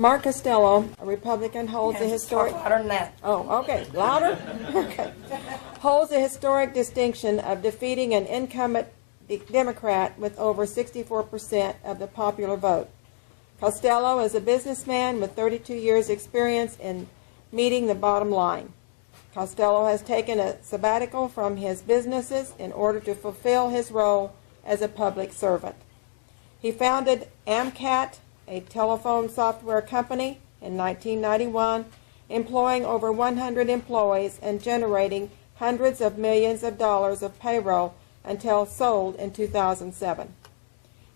Mark Costello, a Republican, holds a historic... Louder than that. Oh, okay. Louder? Okay. Holds a historic distinction of defeating an incumbent Democrat with over 64% of the popular vote. Costello is a businessman with 32 years' experience in meeting the bottom line. Costello has taken a sabbatical from his businesses in order to fulfill his role as a public servant. He founded AMCAT, a telephone software company, in 1991, employing over 100 employees and generating hundreds of millions of dollars of payroll until sold in 2007.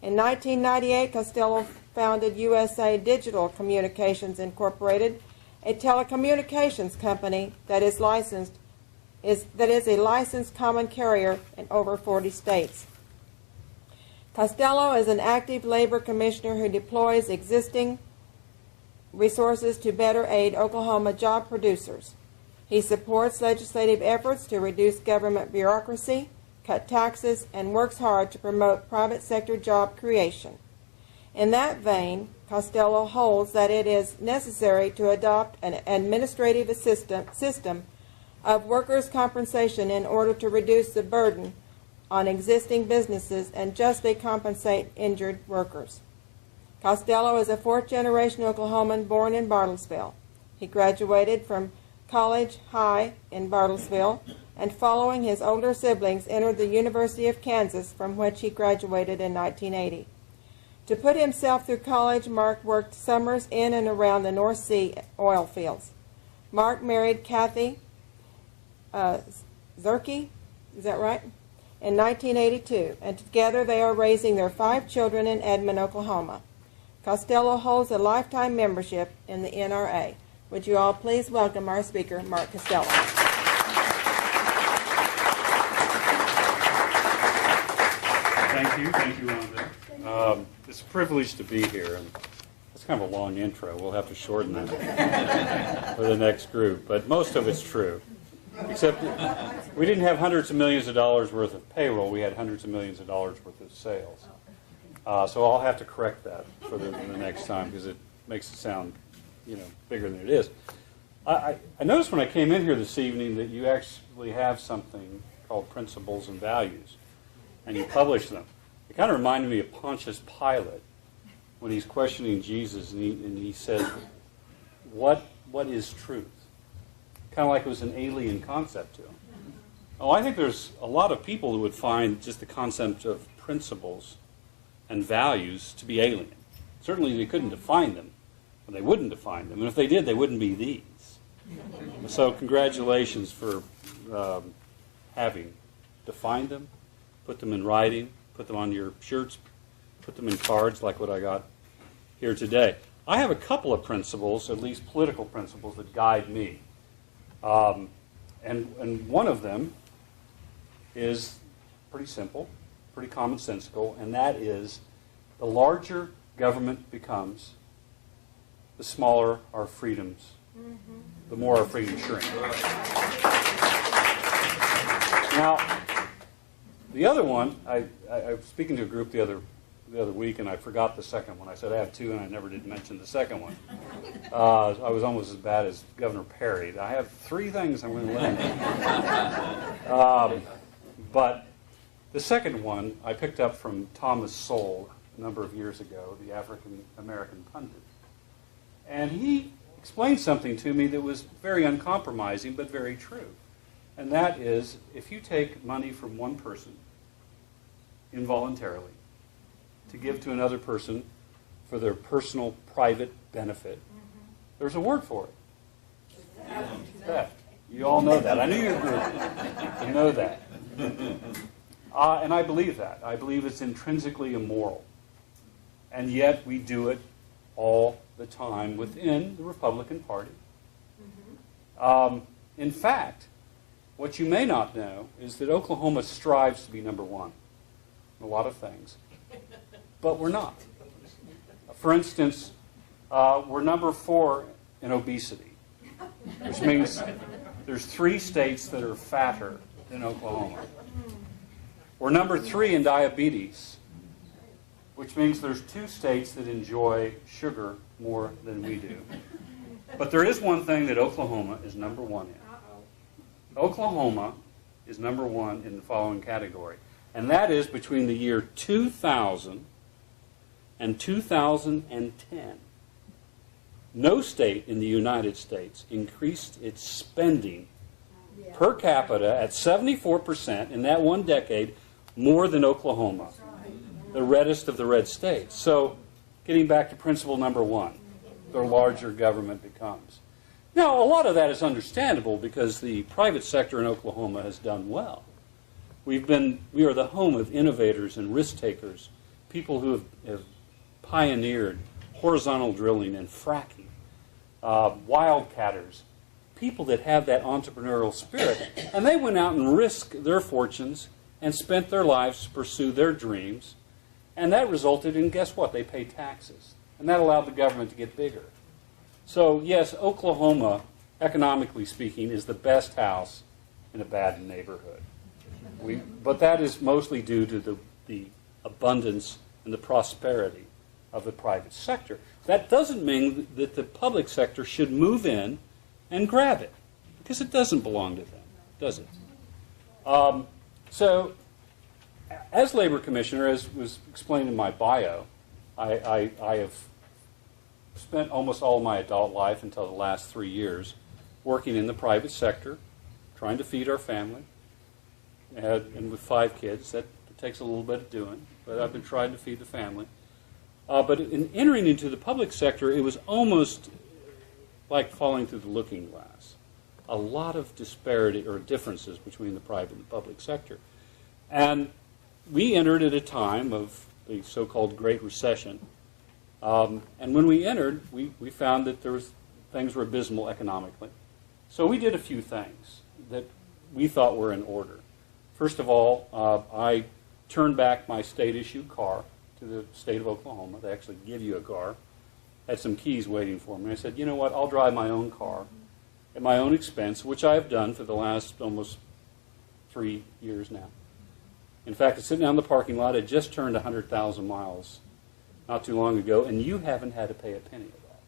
In 1998, Costello founded USA Digital Communications Incorporated, a telecommunications company that is a licensed common carrier in over 40 states. Costello is an active labor commissioner who deploys existing resources to better aid Oklahoma job producers. He supports legislative efforts to reduce government bureaucracy, cut taxes, and works hard to promote private sector job creation. In that vein, Costello holds that it is necessary to adopt an administrative system of workers' compensation in order to reduce the burden on existing businesses and justly compensate injured workers. Costello is a fourth-generation Oklahoman born in Bartlesville. He graduated from College High in Bartlesville and, following his older siblings, entered the University of Kansas, from which he graduated in 1980. To put himself through college, Mark worked summers in and around the North Sea oil fields. Mark married Kathy Zerke, is that right? In 1982, and together they are raising their 5 children in Edmond, Oklahoma. Costello holds a lifetime membership in the NRA. Would you all please welcome our speaker, Mark Costello. Thank you, Rhonda. It's a privilege to be here, and it's kind of a long intro. We'll have to shorten that for the next group, but most of it's true. Except we didn't have hundreds of millions of dollars worth of payroll. We had hundreds of millions of dollars worth of sales. So I'll have to correct that for the next time because it makes it sound, bigger than it is. I noticed when I came in here this evening that you actually have something called Principles and Values, and you publish them. It kind of reminded me of Pontius Pilate when he's questioning Jesus, and he says, what is truth? Kind of like it was an alien concept to him. Oh, I think there's a lot of people who would find just the concept of principles and values to be alien. Certainly they couldn't define them, or they wouldn't define them, and if they did, they wouldn't be these. So congratulations for having defined them, put them in writing, put them on your shirts, put them in cards like what I got here today. I have a couple of principles, at least political principles, that guide me. And one of them is pretty simple, pretty commonsensical, and that is the larger government becomes, the smaller our freedoms, the more our freedoms shrink. Now, the other one, I was speaking to a group the other week, and I forgot the second one. I said I have 2, and I never did mention the second one. I was almost as bad as Governor Perry. I have 3 things I'm going to learn. But the second one I picked up from Thomas Sowell a number of years ago, the African-American pundit. And he explained something to me that was very uncompromising but very true. And that is, if you take money from one person involuntarily to give to another person for their personal, private benefit, there's a word for it. Theft. You all know that. I knew your group to know that. And I believe that. I believe it's intrinsically immoral. And yet we do it all the time within the Republican Party. In fact, what you may not know is that Oklahoma strives to be number 1 in a lot of things, but we're not. For instance, we're number 4 in obesity, which means there's 3 states that are fatter than Oklahoma. We're number 3 in diabetes, which which means there's 2 states that enjoy sugar more than we do. But there is one thing that Oklahoma is number 1 in. Oklahoma is number 1 in the following category, and that is between the year 2000 and 2010. No state in the United States increased its spending per capita at 74% in that one decade more than Oklahoma, the reddest of the red states. So, getting back to principle number 1, the larger government becomes. Now, a lot of that is understandable because the private sector in Oklahoma has done well. We are the home of innovators and risk takers, people who have pioneered horizontal drilling and fracking, wildcatters, people that have that entrepreneurial spirit, and they went out and risked their fortunes and spent their lives to pursue their dreams, and that resulted in, guess what? They pay taxes, and that allowed the government to get bigger. So, yes, Oklahoma, economically speaking, is the best house in a bad neighborhood. But that is mostly due to the abundance and the prosperity of the private sector. That doesn't mean that the public sector should move in and grab it, because it doesn't belong to them, does it? So, as Labor Commissioner, as was explained in my bio, I have spent almost all of my adult life until the last 3 years working in the private sector, trying to feed our family, and with 5 kids, that takes a little bit of doing, but I've been trying to feed the family. But in entering into the public sector, it was almost like falling through the looking glass. A lot of disparity or differences between the private and the public sector. And we entered at a time of the so-called Great Recession. And when we entered, we found that things were abysmal economically. So we did a few things that we thought were in order. First of all, I turned back my state-issued car to the state of Oklahoma. They actually give you a car. Had some keys waiting for me. I said, you know what, I'll drive my own car at my own expense, which I have done for the last almost 3 years now. In fact, it's sitting down in the parking lot. It just turned 100,000 miles not too long ago, and you haven't had to pay a penny of that.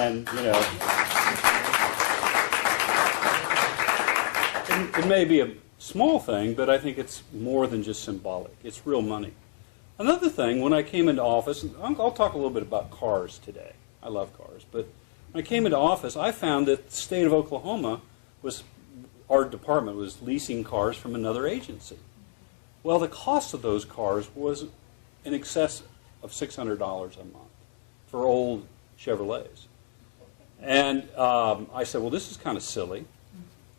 And, you know, it may be a small thing, but I think it's more than just symbolic. It's real money. Another thing, when I came into office, and I'll talk a little bit about cars today. I love cars. But when I came into office, I found that the state of Oklahoma our department was leasing cars from another agency. Well, the cost of those cars was in excess of $600 a month for old Chevrolets. And I said, well, this is kind of silly.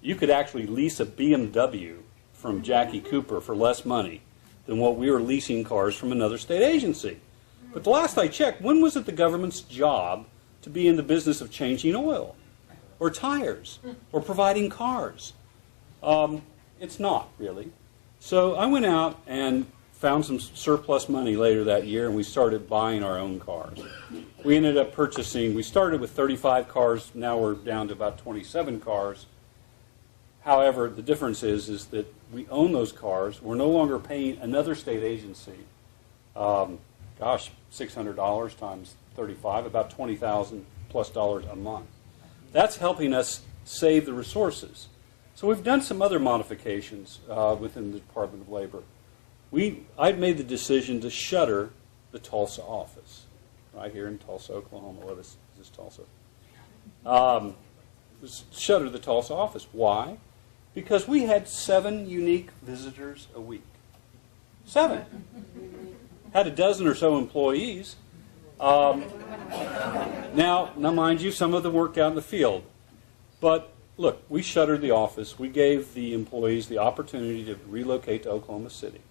You could actually lease a BMW from Jackie Cooper for less money than what we were leasing cars from another state agency. But the last I checked, when was it the government's job to be in the business of changing oil or tires or providing cars? It's not, really. So I went out and found some surplus money later that year, and we started buying our own cars. We ended up we started with 35 cars, now we're down to about 27 cars. However, the difference is that we own those cars. We're no longer paying another state agency, $600 times 35, about $20,000 plus a month. That's helping us save the resources. So we've done some other modifications within the Department of Labor. I'd made the decision to shutter the Tulsa office, right here in Tulsa, Oklahoma. What is this Tulsa? Shutter the Tulsa office. Why? Because we had 7 unique visitors a week. 7. Had a dozen or so employees. Now, mind you, some of them worked out in the field. But look, we shuttered the office. We gave the employees the opportunity to relocate to Oklahoma City.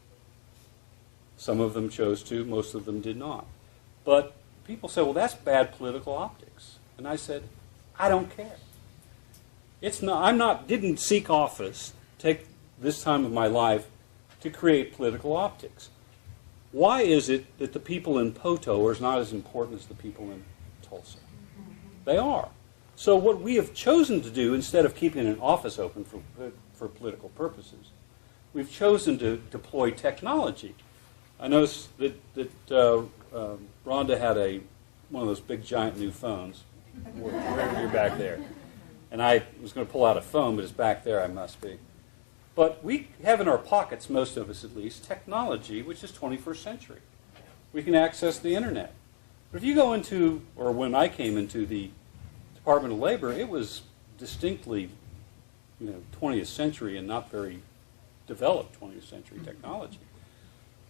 Some of them chose to, most of them did not. But people say, well, that's bad political optics. And I said, I don't care. Didn't seek office, take this time of my life to create political optics. Why is it that the people in Poto are not as important as the people in Tulsa? They are. So what we have chosen to do, instead of keeping an office open for political purposes, we've chosen to deploy technology. I noticed that Rhonda had one of those big giant new phones. You're back there. And I was going to pull out a phone, but it's back there, I must be. But we have in our pockets, most of us at least, technology which is 21st century. We can access the internet. But if you go into, or when I came into the Department of Labor, it was distinctly 20th century and not very developed 20th century technology.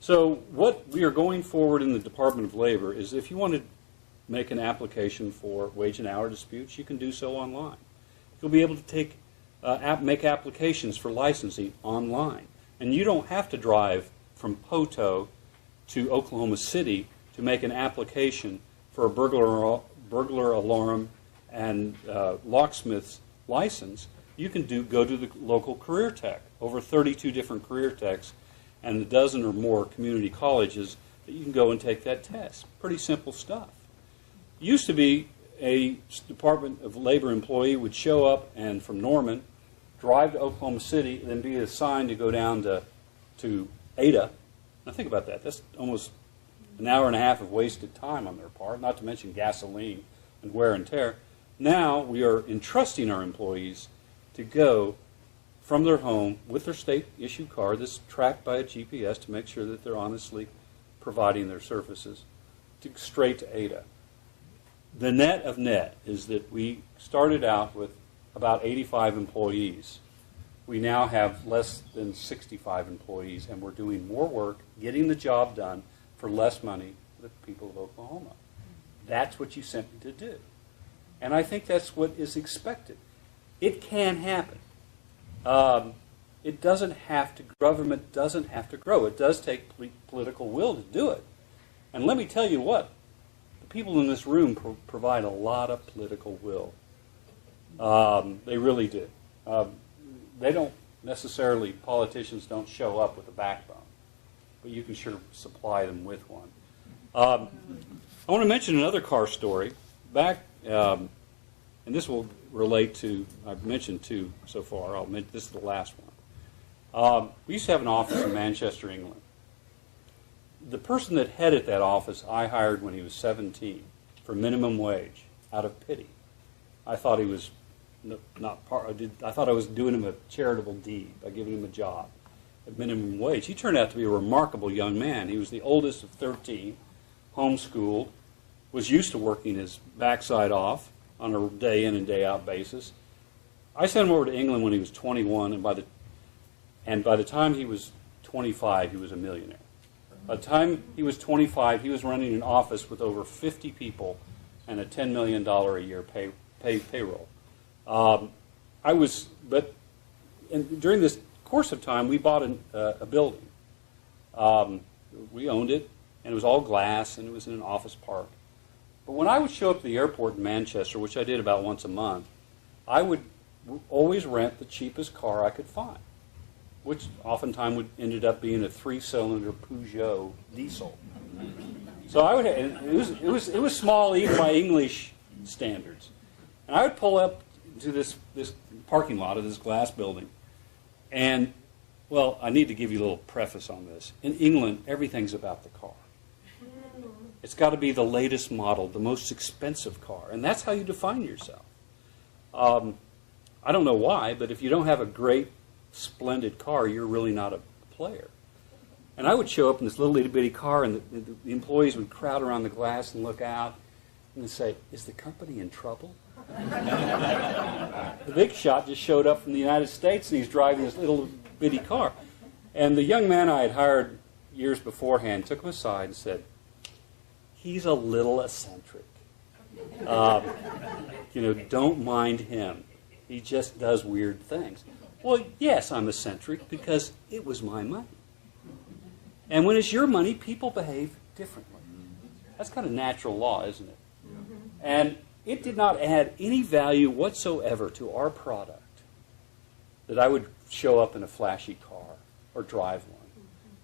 So what we are going forward in the Department of Labor is if you want to make an application for wage and hour disputes, you can do so online. You'll be able to make applications for licensing online. And you don't have to drive from Poto to Oklahoma City to make an application for a burglar alarm and locksmith's license. You can go to the local career tech, over 32 different career techs, and a dozen or more community colleges that you can go and take that test. Pretty simple stuff. Used to be a Department of Labor employee would show up and from Norman, drive to Oklahoma City, and then be assigned to go down to Ada. Now think about that. That's almost an hour and a half of wasted time on their part, not to mention gasoline and wear and tear. Now we are entrusting our employees to go from their home with their state-issued card that's tracked by a GPS to make sure that they're honestly providing their services, to straight to Ada. The net of net is that we started out with about 85 employees. We now have less than 65 employees, and we're doing more work, getting the job done for less money for the people of Oklahoma. That's what you sent me to do. And I think that's what is expected. It can happen. It doesn't have to, government doesn't have to grow. It does take political will to do it. And let me tell you what, the people in this room provide a lot of political will. They really do. They don't necessarily, politicians don't show up with a backbone, but you can sure supply them with one. I want to mention another car story. Back, and this will relate to, I've mentioned two so far. This is the last one. We used to have an office in Manchester, England. The person that headed that office I hired when he was 17 for minimum wage out of pity. I thought he was I thought I was doing him a charitable deed by giving him a job at minimum wage. He turned out to be a remarkable young man. He was the oldest of 13, homeschooled, was used to working his backside off on a day in and day out basis. I sent him over to England when he was 21, and by the time he was 25, he was a millionaire. By the time he was 25, he was running an office with over 50 people and a $10 million a year payroll. During this course of time, we bought a building. We owned it, and it was all glass, and it was in an office park. But when I would show up to the airport in Manchester, which I did about once a month, I would always rent the cheapest car I could find, which oftentimes ended up being a 3-cylinder Peugeot diesel. So I would. It was small even by English standards, and I would pull up to this parking lot of this glass building, and well, I need to give you a little preface on this. In England, everything's about the car. It's got to be the latest model, the most expensive car, and that's how you define yourself. I don't know why, but if you don't have a great, splendid car, you're really not a player. And I would show up in this little itty-bitty car, and the employees would crowd around the glass and look out and say, "Is the company in trouble?" The big shot just showed up from the United States, and he's driving this little bitty car. And the young man I had hired years beforehand took him aside and said, "He's a little eccentric. Don't mind him. He just does weird things." Well, yes, I'm eccentric because it was my money. And when it's your money, people behave differently. That's kind of natural law, isn't it? And it did not add any value whatsoever to our product that I would show up in a flashy car or drive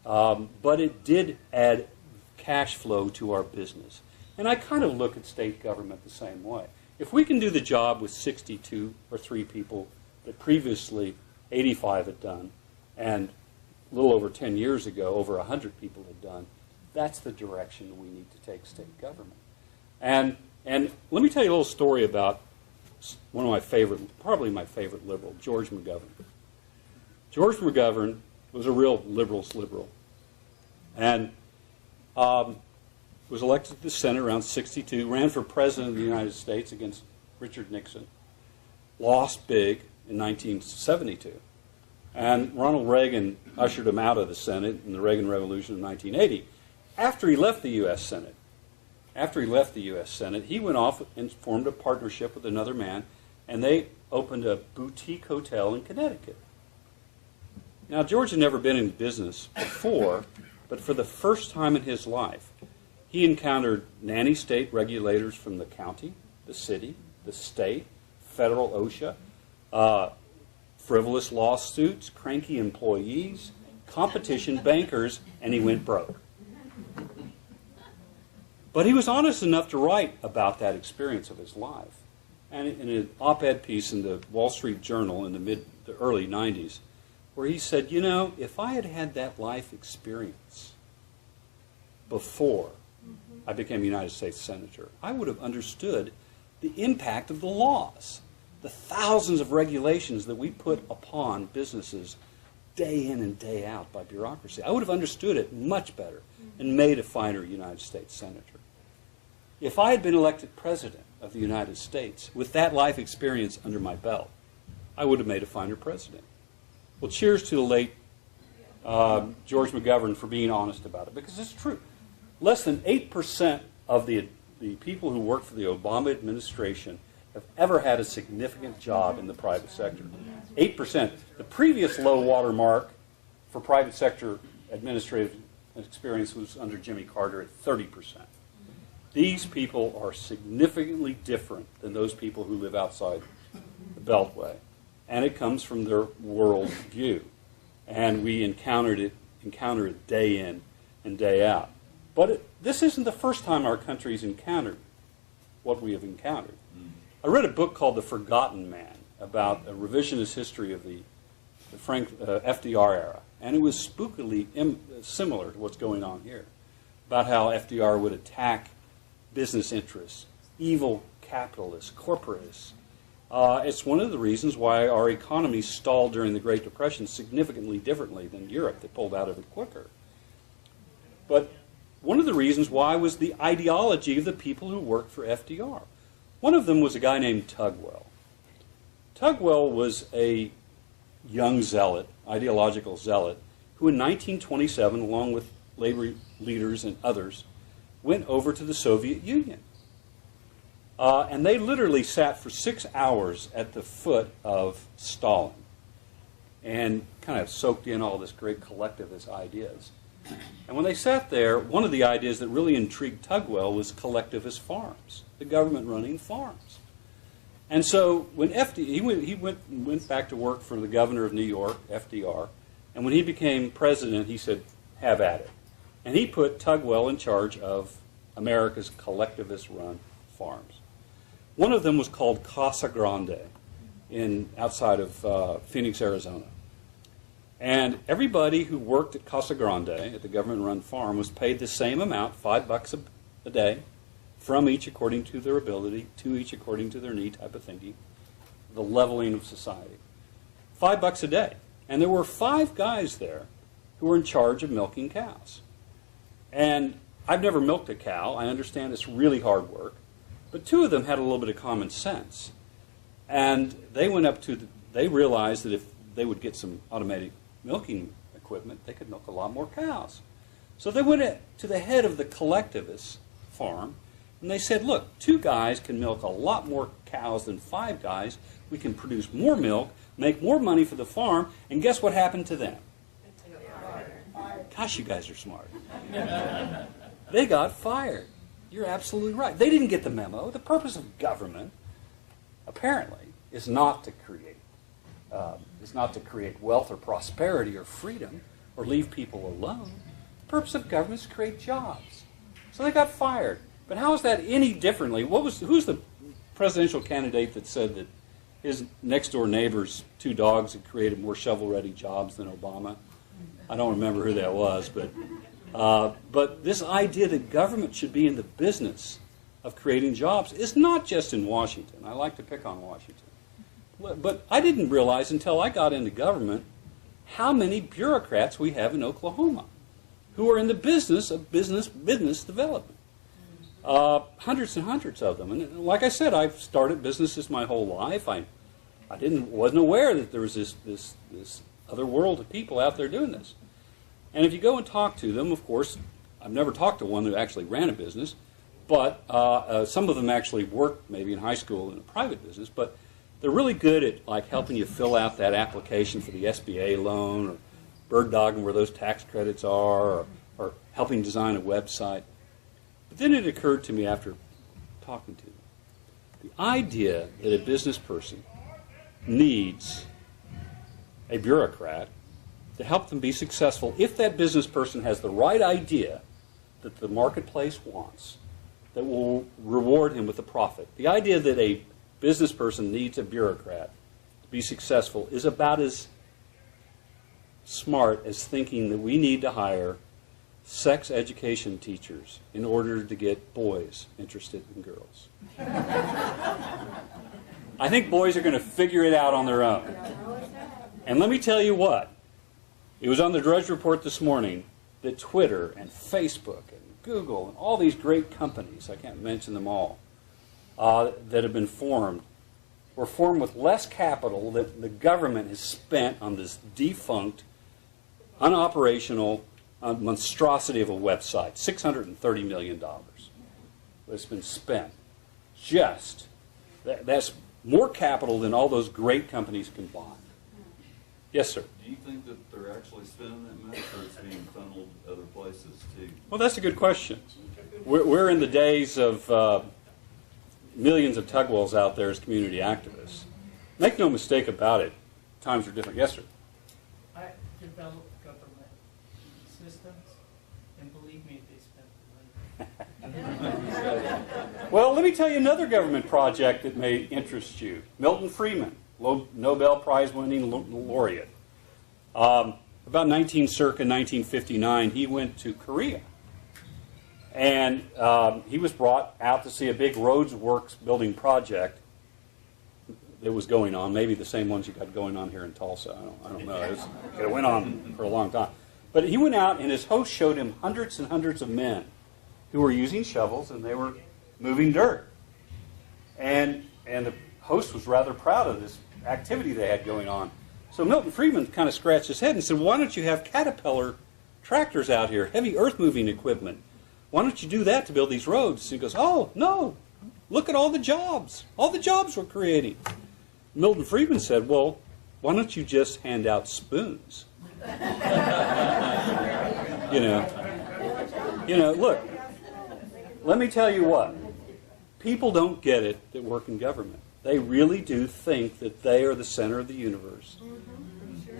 one. But it did add cash flow to our business. And I kind of look at state government the same way. If we can do the job with 62 or 3 people that previously 85 had done, and little over 10 years ago, over 100 people had done. That's the direction we need to take state government. And let me tell you a little story about one of my favorite, probably my favorite liberal, George McGovern. George McGovern was a real liberal's liberal. And was elected to the Senate around 62, ran for president of the United States against Richard Nixon, lost big in 1972. And Ronald Reagan ushered him out of the Senate in the Reagan Revolution of 1980. After he left the U.S. Senate, he went off and formed a partnership with another man, and they opened a boutique hotel in Connecticut. Now, George had never been in business before, but for the first time in his life, he encountered nanny state regulators from the county, the city, the state, federal OSHA, frivolous lawsuits, cranky employees, competition bankers, and he went broke. But he was honest enough to write about that experience of his life. And in an op-ed piece in the Wall Street Journal in the early 90s, where he said, you know, if I had had that life experience before I became a United States Senator, I would have understood the impact of the laws, the thousands of regulations that we put upon businesses day in and day out by bureaucracy. I would have understood it much better and made a finer United States Senator. If I had been elected President of the United States with that life experience under my belt, I would have made a finer president. Well, cheers to the late George McGovern for being honest about it, because it's true. Less than 8% of the people who work for the Obama administration have ever had a significant job in the private sector. 8%. The previous low water mark for private sector administrative experience was under Jimmy Carter at 30%. These people are significantly different than those people who live outside the Beltway. And it comes from their world view. And we encounter it day in and day out. But this isn't the first time our country's encountered what we have encountered. I read a book called The Forgotten Man about a revisionist history of the FDR era. And it was spookily similar to what's going on here, about how FDR would attack business interests, evil capitalists, corporatists. It's one of the reasons why our economy stalled during the Great Depression significantly differently than Europe. They pulled out of it quicker. But one of the reasons why was the ideology of the people who worked for FDR. One of them was a guy named Tugwell. Tugwell was a young zealot, ideological zealot, who in 1927, along with labor leaders and others, went over to the Soviet Union. And they literally sat for 6 hours at the foot of Stalin and kind of soaked in all this great collectivist ideas. And when they sat there, one of the ideas that really intrigued Tugwell was collectivist farms, the government running farms. And so when he went back to work for the governor of New York, FDR, and when he became president, he said, have at it. And he put Tugwell in charge of America's collectivist-run farms. One of them was called Casa Grande outside of Phoenix, Arizona. And everybody who worked at Casa Grande, at the government-run farm, was paid the same amount, $5 a day, from each according to their ability, to each according to their need type of thinking, the leveling of society. $5 a day. And there were 5 guys there who were in charge of milking cows. And I've never milked a cow. I understand it's really hard work. But 2 of them had a little bit of common sense. And they realized that if they would get some automatic milking equipment, they could milk a lot more cows. So they went to the head of the collectivist farm, and they said, look, 2 guys can milk a lot more cows than 5 guys. We can produce more milk, make more money for the farm, and guess what happened to them? Gosh, you guys are smart. They got fired. You're absolutely right. They didn't get the memo. The purpose of government, apparently, is not to create wealth or prosperity or freedom or leave people alone. The purpose of government is to create jobs. So they got fired. But how is that any differently? Who's the presidential candidate that said that his next-door neighbor's 2 dogs had created more shovel-ready jobs than Obama? I don't remember who that was, but this idea that government should be in the business of creating jobs is not just in Washington. I like to pick on Washington. But I didn't realize until I got into government how many bureaucrats we have in Oklahoma who are in the business of business development. Hundreds and hundreds of them. And like I said, I've started businesses my whole life. I wasn't aware that there was this other world of people out there doing this. And if you go and talk to them, of course, I've never talked to one who actually ran a business, but some of them actually worked maybe in high school in a private business, but they're really good at like helping you fill out that application for the SBA loan, or bird dogging where those tax credits are, or helping design a website. But then it occurred to me after talking to them, the idea that a business person needs a bureaucrat to help them be successful if that business person has the right idea that the marketplace wants, that will reward him with a profit. The idea that a business person needs a bureaucrat to be successful is about as smart as thinking that we need to hire sex education teachers in order to get boys interested in girls. I think boys are going to figure it out on their own. And let me tell you what, it was on the Drudge Report this morning that Twitter and Facebook and Google and all these great companies, I can't mention them all, that have been formed, were formed with less capital that the government has spent on this defunct, unoperational monstrosity of a website. $630 million that's been spent. That's more capital than all those great companies combined. Yes, sir. Do you think that they're actually spending that much, or it's being funneled other places too? Well, that's a good question. We're in the days of millions of tugwells out there as community activists. Make no mistake about it, times are different. Yes, sir. I developed government systems, and believe me, they spent the money. Well, let me tell you another government project that may interest you. Milton Friedman, Nobel Prize-winning laureate. About circa 1959, he went to Korea. And he was brought out to see a big roads works building project that was going on, maybe the same ones you got going on here in Tulsa. I don't know. It went on for a long time. But he went out, and his host showed him hundreds and hundreds of men who were using shovels, and they were moving dirt. And the host was rather proud of this activity they had going on. So Milton Friedman kind of scratched his head and said, why don't you have Caterpillar tractors out here, heavy earth-moving equipment? Why don't you do that to build these roads? And he goes, oh, no, look at all the jobs we're creating. Milton Friedman said, well, why don't you just hand out spoons? You know, look, let me tell you what. People don't get it that work in government. They really do think that they are the center of the universe,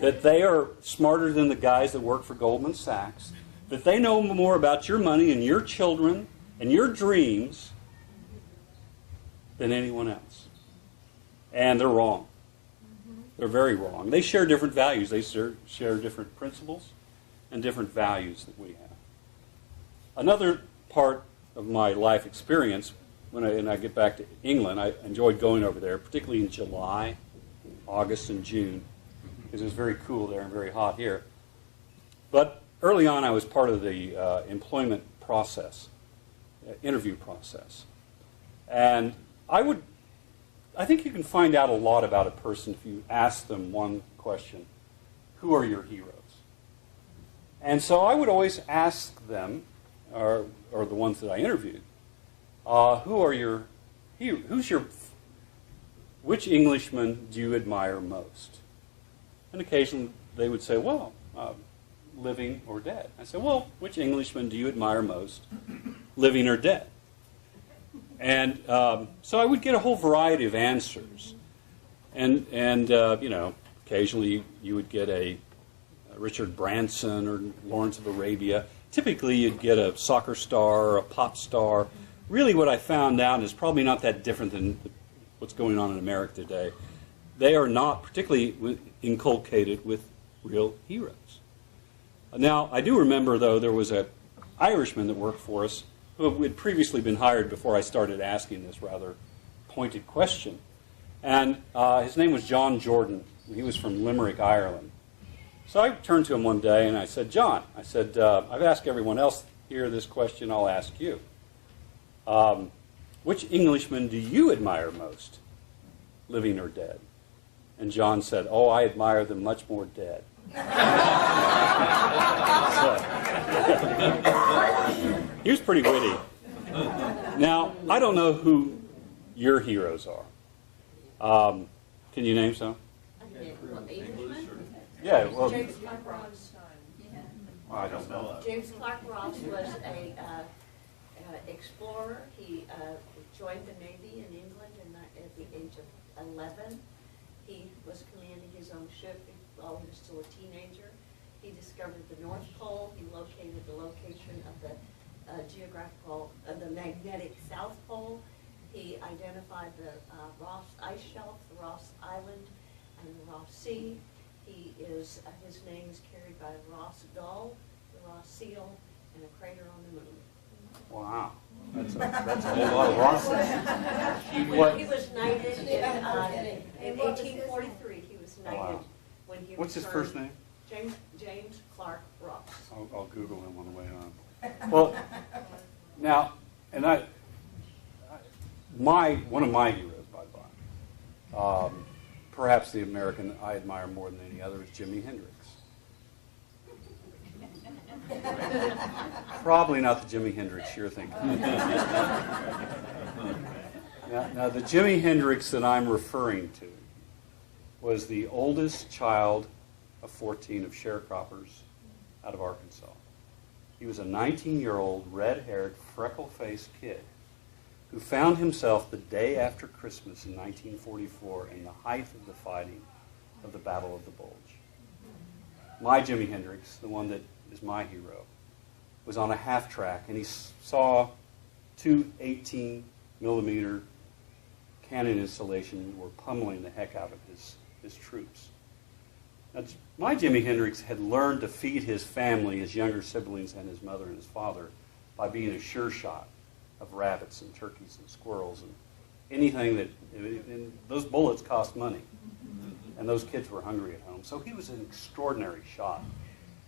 that they are smarter than the guys that work for Goldman Sachs, that they know more about your money and your children and your dreams than anyone else. And they're wrong. They're very wrong. They share different values. They share different principles and different values that we have. Another part of my life experience, when I get back to England, I enjoyed going over there, particularly in July, August, and June, because it was very cool there and very hot here. But early on, I was part of the employment process, interview process. And I think you can find out a lot about a person if you ask them one question: who are your heroes? And so I would always ask them, or the ones that I interviewed, which Englishman do you admire most? And occasionally they would say, well, living or dead. I said, well, which Englishman do you admire most, living or dead? And so I would get a whole variety of answers. And occasionally you would get a Richard Branson or Lawrence of Arabia. Typically you'd get a soccer star or a pop star. Really what I found out is probably not that different than what's going on in America today. They are not particularly inculcated with real heroes. Now, I do remember, though, there was an Irishman that worked for us who had previously been hired before I started asking this rather pointed question. And his name was John Jordan. He was from Limerick, Ireland. So I turned to him one day and I said, John, I said, I've asked everyone else here this question, I'll ask you. Which Englishman do you admire most, living or dead? And John said, oh, I admire them much more dead. He was pretty witty. Now, I don't know who your heroes are. Can you name some? Yeah, well, James Clark Ross. I don't know. James Clark Ross was a explorer. He joined the Navy in England at the age of 11. He was commanding his own ship while he was still a teenager. He discovered the North Pole. He located the location of the the magnetic South Pole. He identified the Ross Ice Shelf, the Ross Island, and the Ross Sea. His name is carried by the Ross Gull, the Ross Seal, and a crater on the moon. Wow. That's a whole lot of Rosses. He was knighted in 1843. He was knighted when he What's his returned. first name? James Clark Ross. I'll Google him on the way home. Well, now, and one of my heroes, by the way, perhaps the American I admire more than any other is Jimi Hendrix. Probably not the Jimi Hendrix you're thinking. Now, the Jimi Hendrix that I'm referring to was the oldest child of 14 of sharecroppers out of Arkansas. He was a 19-year-old, red-haired, freckle-faced kid who found himself the day after Christmas in 1944 in the height of the fighting of the Battle of the Bulge. My Jimi Hendrix, the one that is my hero, was on a half-track, and he saw two 18-millimeter cannon installations that were pummeling the heck out of his troops. Now, my Jimi Hendrix had learned to feed his family, his younger siblings, and his mother and his father by being a sure shot of rabbits and turkeys and squirrels and anything that, and those bullets cost money. And those kids were hungry at home. So he was an extraordinary shot.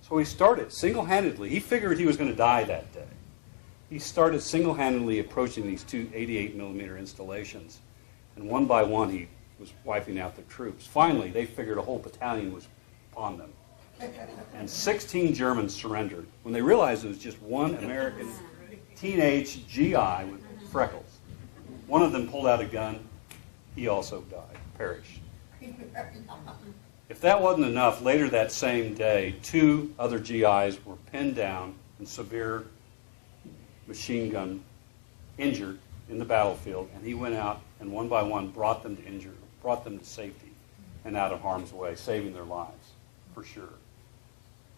So he started single-handedly. He figured he was going to die that day. He started single-handedly approaching these two 88-millimeter installations. And one by one, he was wiping out the troops. Finally, they figured a whole battalion was upon them. And 16 Germans surrendered when they realized it was just one American teenage GI with freckles. One of them pulled out a gun. He also died, perished. If that wasn't enough, later that same day, two other GIs were pinned down and severe machine gun injured in the battlefield, and he went out and one by one brought them to safety and out of harm's way, saving their lives, for sure.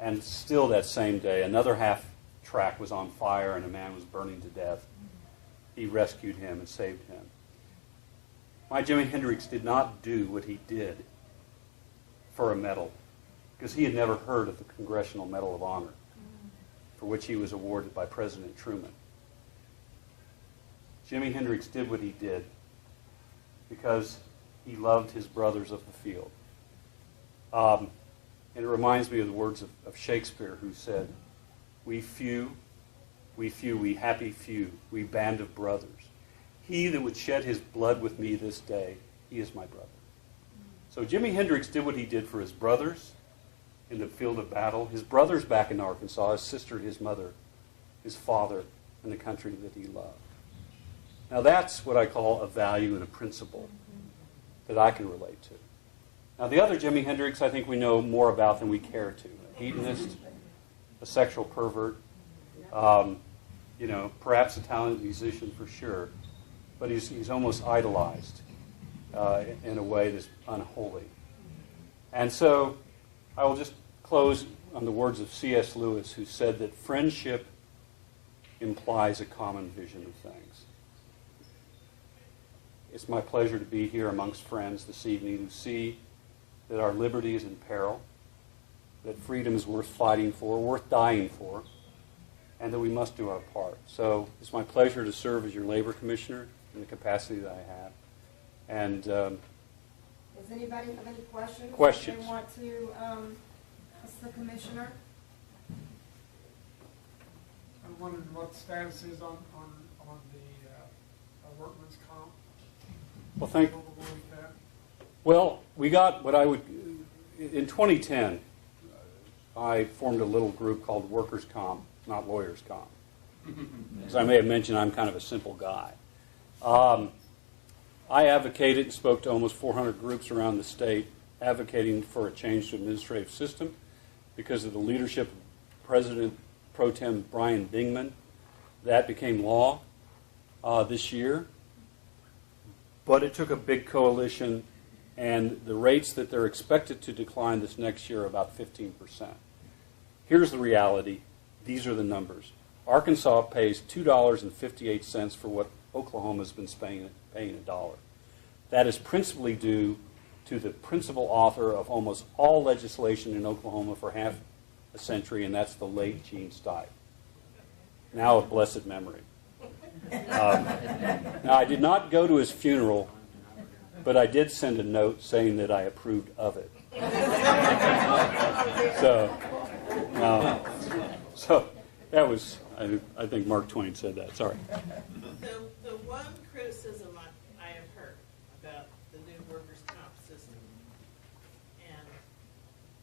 And still that same day, another half track was on fire and a man was burning to death. He rescued him and saved him. My Jimi Hendrix did not do what he did for a medal, because he had never heard of the Congressional Medal of Honor, for which he was awarded by President Truman. Jimi Hendrix did what he did because he loved his brothers of the field. And it reminds me of the words of Shakespeare, who said, we happy few, we band of brothers. He that would shed his blood with me this day, he is my brother. So Jimi Hendrix did what he did for his brothers in the field of battle, his brothers back in Arkansas, his sister, his mother, his father, and the country that he loved. Now that's what I call a value and a principle that I can relate to. Now the other Jimi Hendrix I think we know more about than we care to. A hedonist, a sexual pervert, perhaps a talented musician for sure, but he's almost idolized in a way that's unholy. And so I will just close on the words of C.S. Lewis, who said that friendship implies a common vision of things. It's my pleasure to be here amongst friends this evening who see that our liberty is in peril, that freedom is worth fighting for, worth dying for, and that we must do our part. So it's my pleasure to serve as your labor commissioner in the capacity that I have. And Does anybody have any questions? Questions. They want to ask the commissioner? I wondered what the status is on the workman's comp. well, thank. What we're going with that. Well, we got what I would in 2010. I formed a little group called Workers' Comp, not Lawyers' Comp. As I may have mentioned, I'm kind of a simple guy. I advocated and spoke to almost 400 groups around the state advocating for a change to administrative system because of the leadership of President Pro Tem Brian Dingman. That became law this year. But it took a big coalition, and the rates that they're expected to decline this next year are about 15%. Here's the reality. These are the numbers. Arkansas pays $2.58 for what Oklahoma's been paying $1. That is principally due to the principal author of almost all legislation in Oklahoma for half a century, and that's the late Gene Stipe, now of blessed memory. Now, I did not go to his funeral, but I did send a note saying that I approved of it. So that was, I think Mark Twain said that. Sorry. The one criticism I have heard about the new workers' comp system, and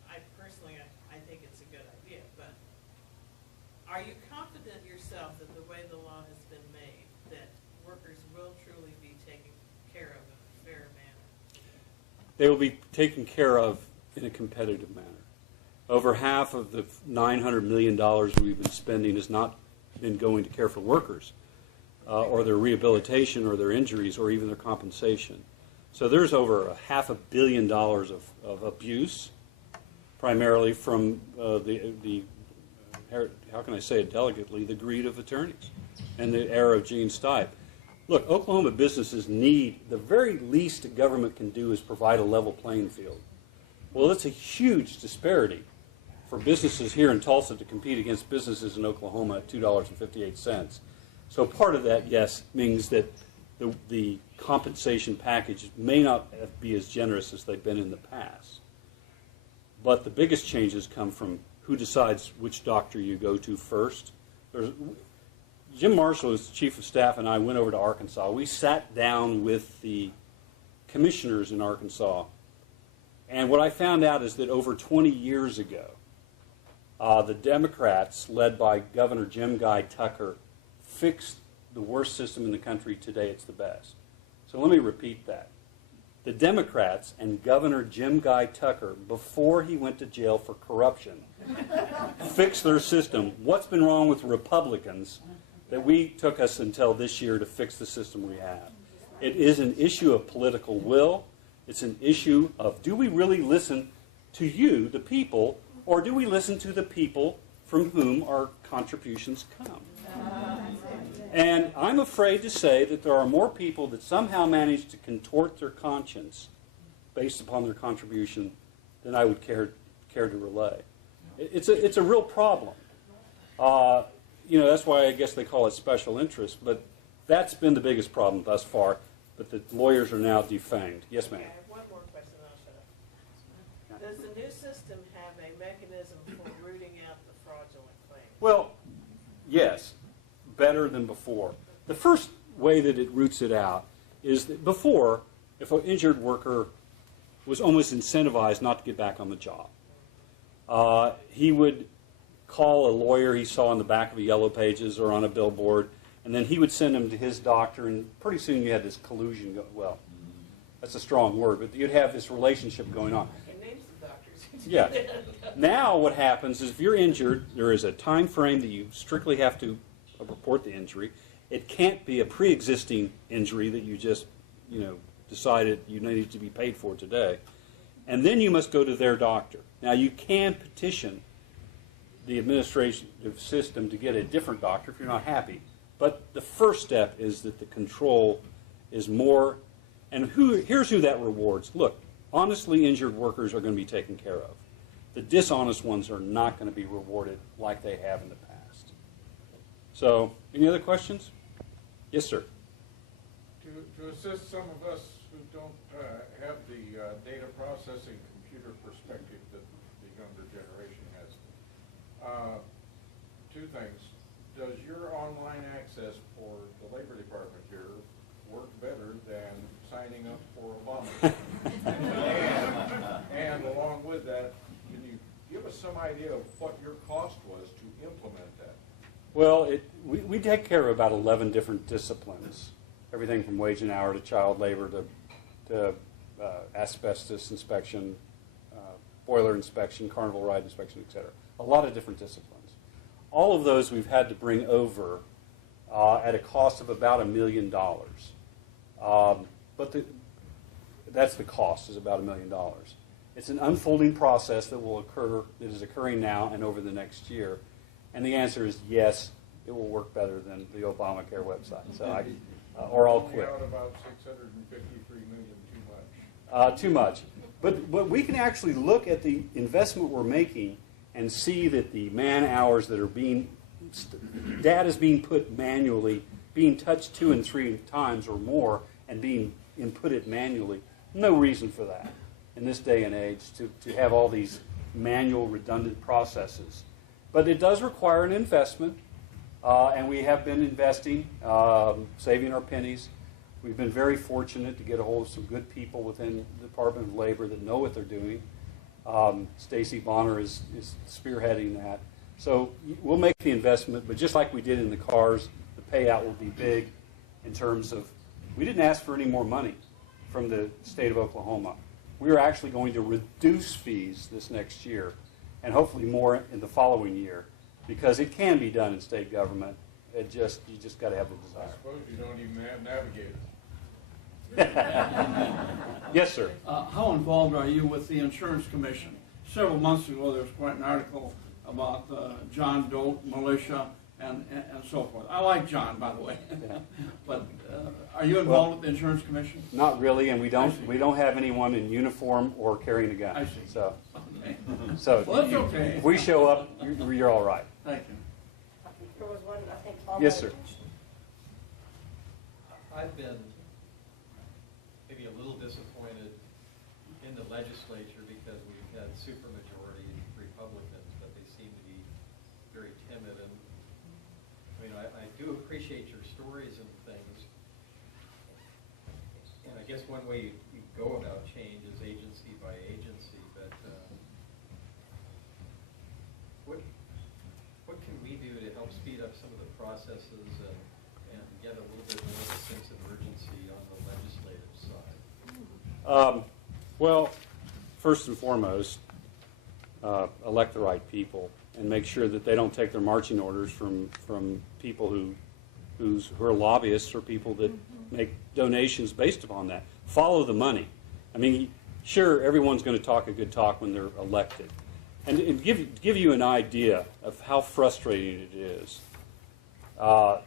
I personally, I think it's a good idea, but are you confident yourself that the way the law has been made, that workers will truly be taken care of in a fair manner? They will be taken care of in a competitive manner. Over half of the $900 million we've been spending has not been going to care for workers or their rehabilitation or their injuries or even their compensation. So there's over $500 million of abuse, primarily from how can I say it delicately, the greed of attorneys and the era of Gene Stipe. Look, Oklahoma businesses need, the very least the government can do is provide a level playing field. Well, that's a huge disparity for businesses here in Tulsa to compete against businesses in Oklahoma at $2.58. So part of that, yes, means that the compensation package may not be as generous as they've been in the past. But the biggest changes come from who decides which doctor you go to first. Jim Marshall, as chief of staff, and I went over to Arkansas. We sat down with the commissioners in Arkansas, and what I found out is that over 20 years ago, the Democrats, led by Governor Jim Guy Tucker, fixed the worst system in the country. Today it's the best. So let me repeat that. The Democrats and Governor Jim Guy Tucker, before he went to jail for corruption, fixed their system. What's been wrong with Republicans that we took us until this year to fix the system we have? It is an issue of political will. It's an issue of, do we really listen to you, the people, or do we listen to the people from whom our contributions come? And I'm afraid to say that there are more people that somehow manage to contort their conscience based upon their contribution than I would care to relay. It's a real problem. That's why I guess they call it special interest, but that's been the biggest problem thus far, but the lawyers are now defamed. Yes, ma'am. Okay, I have one more question, and I'll shut up. Does the new system have a mechanism for rooting out the fraudulent claims? Well, yes, better than before. The first way that it roots it out is that before, if an injured worker was almost incentivized not to get back on the job, he would call a lawyer he saw on the back of a Yellow Pages or on a billboard, and then he would send him to his doctor, and pretty soon you had this collusion. Well, that's a strong word, but you'd have this relationship going on. It names the doctors. Yeah. Now what happens is if you're injured, there is a time frame that you strictly have to report the injury. It can't be a pre-existing injury that you just, decided you needed to be paid for today. And then you must go to their doctor. Now you can petition the administrative system to get a different doctor if you're not happy. But the first step is that the control is more, and here's who that rewards. Look, honestly injured workers are going to be taken care of. The dishonest ones are not going to be rewarded like they have in the past. So, any other questions? Yes, sir. To assist some of us who don't have the data processing computer perspective that the younger generation has, two things. Does your online access for the Labor Department here work better than signing up for Obama? and along with that, can you give us some idea of what your cost was to implement that? Well, we take care of about 11 different disciplines, everything from wage and hour to child labor to asbestos inspection, boiler inspection, carnival ride inspection, etc. A lot of different disciplines. All of those we've had to bring over at a cost of about $1 million. But that's the cost, is about $1 million. It's an unfolding process that is occurring now and over the next year. And the answer is yes, it will work better than the Obamacare website. So or I'll quit. Out about 653 million, Too much. But we can actually look at the investment we're making and see that the man hours that are data is being put manually, being touched 2 and 3 times or more, and being inputted manually. No reason for that in this day and age to have all these manual redundant processes. But it does require an investment, and we have been investing, saving our pennies. We've been very fortunate to get a hold of some good people within the Department of Labor that know what they're doing. Stacy Bonner is spearheading that. So we'll make the investment, but just like we did in the cars, the payout will be big in terms of, we didn't ask for any more money from the state of Oklahoma. We are actually going to reduce fees this next year, and hopefully more in the following year, because it can be done in state government. You just got to have the I desire. suppose you don't even have navigators. Yes, sir. How involved are you with the Insurance Commission? Several months ago, there was quite an article about John Doe militia and so forth. I like John, by the way. But are you involved with the Insurance Commission? Not really, and we don't have anyone in uniform or carrying a gun. I see. So, Okay. well, that's okay. if we show up, you're all right. Thank you. There was one, I think, Paul. Yes, sir. I've been maybe a little disappointed in the legislature because we've had supermajority Republicans, but they seem to be very timid. And I mean, I do appreciate your stories and things. And I guess one way you go about change is agency by agency. But what can we do to help speed up some of the processes and get a little bit more of a sense of urgency on the legislative side? Well, first and foremost, elect the right people and make sure that they don't take their marching orders from people who are lobbyists or people that make donations based upon that. Follow the money. I mean, sure, everyone's going to talk a good talk when they're elected. And give you an idea of how frustrating it is to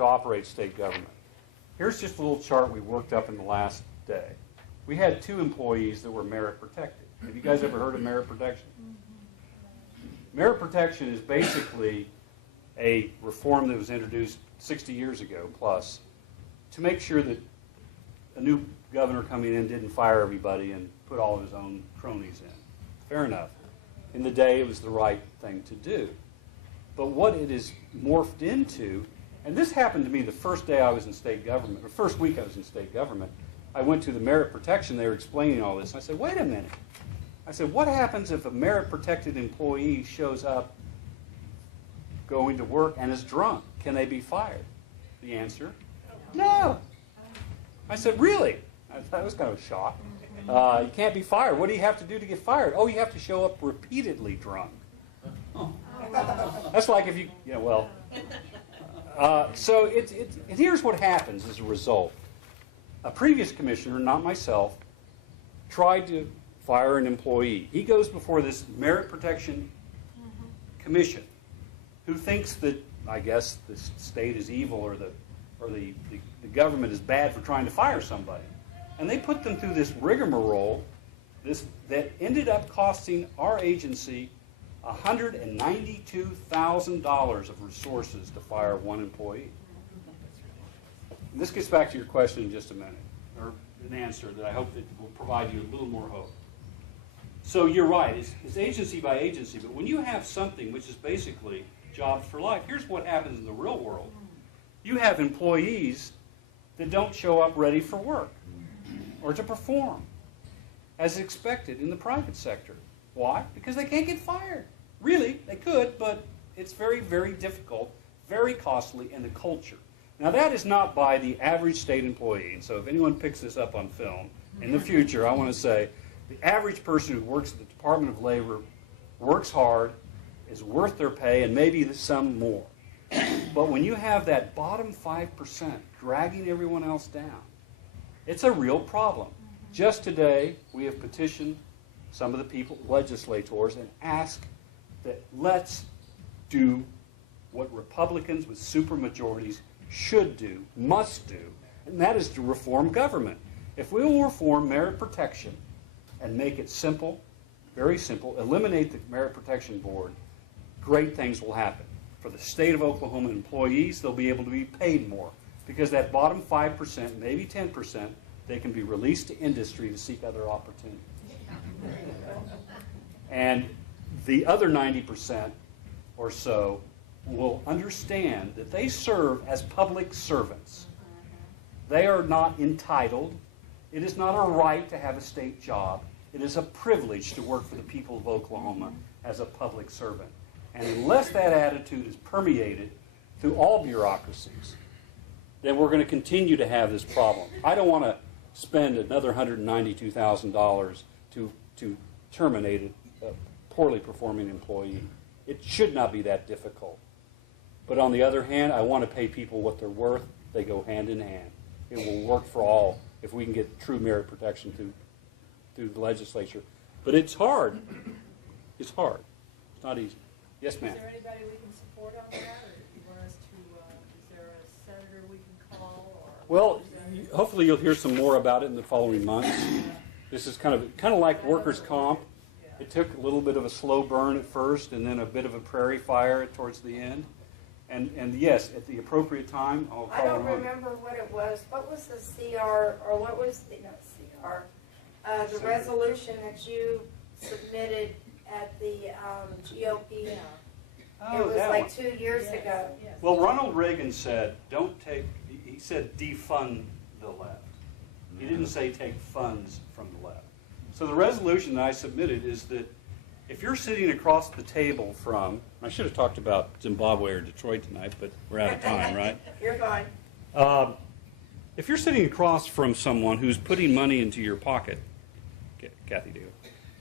operate state government. Here's just a little chart we worked up in the last day. We had 2 employees that were merit protected. Have you guys ever heard of merit protection? Merit protection is basically a reform that was introduced 60 years ago plus to make sure that a new governor coming in didn't fire everybody and put all of his own cronies in. Fair enough. In the day, it was the right thing to do. But what it is morphed into, and this happened to me the first day I was in state government, or first week I was in state government, I went to the merit protection, they were explaining all this, and I said, wait a minute. I said, what happens if a merit-protected employee shows up going to work and is drunk? Can they be fired? The answer, no. I said, really? That was kind of a shock. You can't be fired. What do you have to do to get fired? Oh, you have to show up repeatedly drunk. That's like if you, so here's what happens as a result. A previous commissioner, not myself, tried to fire an employee. He goes before this merit protection commission, who thinks that, I guess, the state is evil or the government is bad for trying to fire somebody. And they put them through this rigmarole that ended up costing our agency $192,000 of resources to fire one employee. And this gets back to your question in just a minute, or an answer that I hope that will provide you a little more hope. So you're right, it's agency by agency, but when you have something which is basically jobs for life, here's what happens in the real world. You have employees that don't show up ready for work or to perform as expected in the private sector. Why? Because they can't get fired. Really, they could, but it's very, very difficult, very costly, and the culture. Now that is not by the average state employee, and so if anyone picks this up on film, in the future I want to say the average person who works at the Department of Labor works hard, is worth their pay, and maybe some more. But when you have that bottom 5% dragging everyone else down, it's a real problem. Just today, we have petitioned some of the people, legislators, and asked that let's do what Republicans with supermajorities should do, must do, and that is to reform government. If we will reform merit protection and make it simple, very simple, eliminate the Merit Protection Board, great things will happen. For the state of Oklahoma employees, they'll be able to be paid more because that bottom 5%, maybe 10%, they can be released to industry to seek other opportunities. And the other 90% or so will understand that they serve as public servants. They are not entitled. It is not a right to have a state job. It is a privilege to work for the people of Oklahoma as a public servant. And unless that attitude is permeated through all bureaucracies, then we're going to continue to have this problem. I don't want to spend another $192,000 to terminate a poorly performing employee. It should not be that difficult. But on the other hand, I want to pay people what they're worth. They go hand in hand. It will work for all if we can get true merit protection through the legislature. But it's hard. It's hard. It's not easy. Yes, ma'am. Is there anybody we can support on that, or do you want us to, is there a senator we can call? Or Well, hopefully you'll hear some more about it in the following months. This is kind of like workers' comp. It took a little bit of a slow burn at first and then a bit of a prairie fire towards the end. And yes, at the appropriate time, I'll call I don't it on. remember what it was. What was the CR, or what was the, not CR, the resolution that you submitted at the GOP? It was that like one. 2 years ago. Well, Ronald Reagan said, he said defund the left. He didn't say take funds from the left. So the resolution that I submitted is that if you're sitting across the table from, I should have talked about Zimbabwe or Detroit tonight, but we're out of time, right? You're fine. If you're sitting across from someone who's putting money into your pocket, Kathy, do.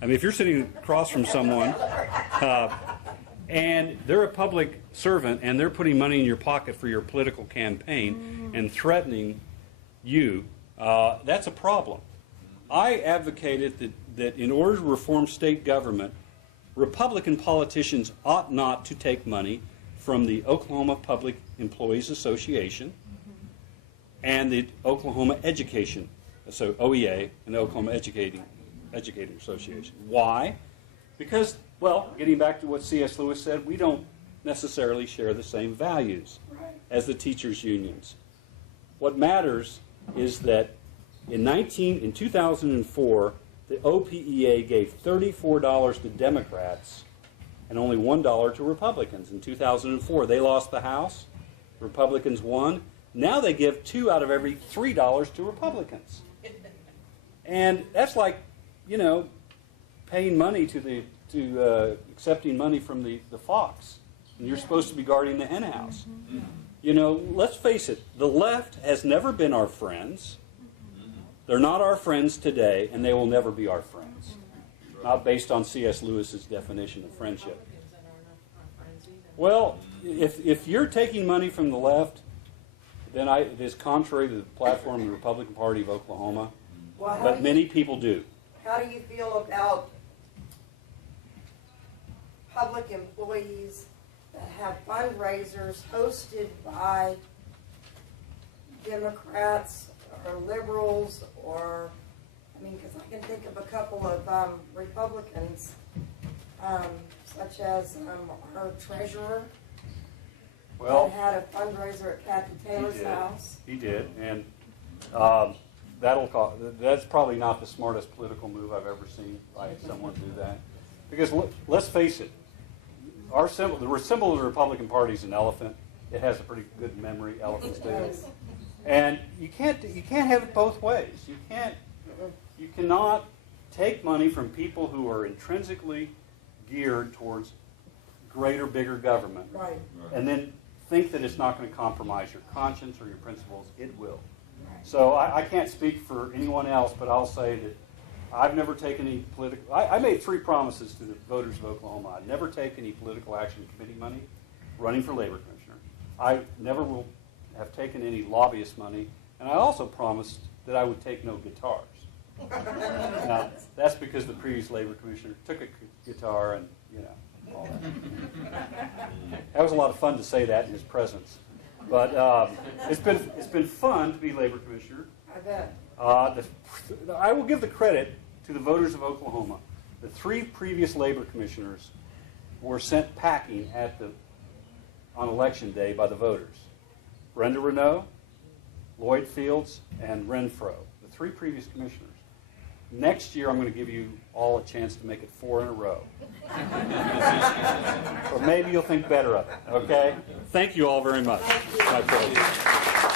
I mean, if you're sitting across from someone and they're a public servant and they're putting money in your pocket for your political campaign and threatening you, that's a problem. I advocated that in order to reform state government, Republican politicians ought not to take money from the Oklahoma Public Employees Association and the Oklahoma Education, so OEA, and the Oklahoma Educating Association. Why? Because, well, getting back to what C.S. Lewis said, we don't necessarily share the same values as the teachers' unions. What matters is that in 2004, the OPEA gave $34 to Democrats and only $1 to Republicans. In 2004, they lost the House. Republicans won. Now they give $2 out of every $3 to Republicans. And that's like, paying money to accepting money from the fox. And you're supposed to be guarding the hen house. Let's face it, the left has never been our friends. They're not our friends today, and they will never be our friends. Not based on C.S. Lewis's definition of friendship. Well, if you're taking money from the left, then it is contrary to the platform of the Republican Party of Oklahoma. But many people do. How do you feel about public employees that have fundraisers hosted by Democrats or liberals or I mean, because I can think of a couple of Republicans, such as our treasurer, Well, that had a fundraiser at Kathy Taylor's did. house. He did, and that's probably not the smartest political move I've ever seen by someone do that. Because let's face it, the symbol of the Republican Party is an elephant. It has a pretty good memory. Elephants do. And you can't have it both ways. You cannot take money from people who are intrinsically geared towards greater, bigger government, Right. and then think that it's not going to compromise your conscience or your principles. It will. So I can't speak for anyone else, but I'll say that I've never taken any political. I made 3 promises to the voters of Oklahoma. I'd never take any political action committee money running for labor commissioner. I never will have taken any lobbyist money, and I also promised that I would take no guitars. Now, that's because the previous labor commissioner took a guitar and, all that. That was a lot of fun to say that in his presence. But it's been fun to be labor commissioner. I bet. I will give the credit to the voters of Oklahoma. The 3 previous labor commissioners were sent packing on election day by the voters. Brenda Renault, Lloyd Fields, and Renfro, the 3 previous commissioners. Next year, I'm going to give you all a chance to make it 4 in a row. Or maybe you'll think better of it, okay? Thank you all very much. My pleasure.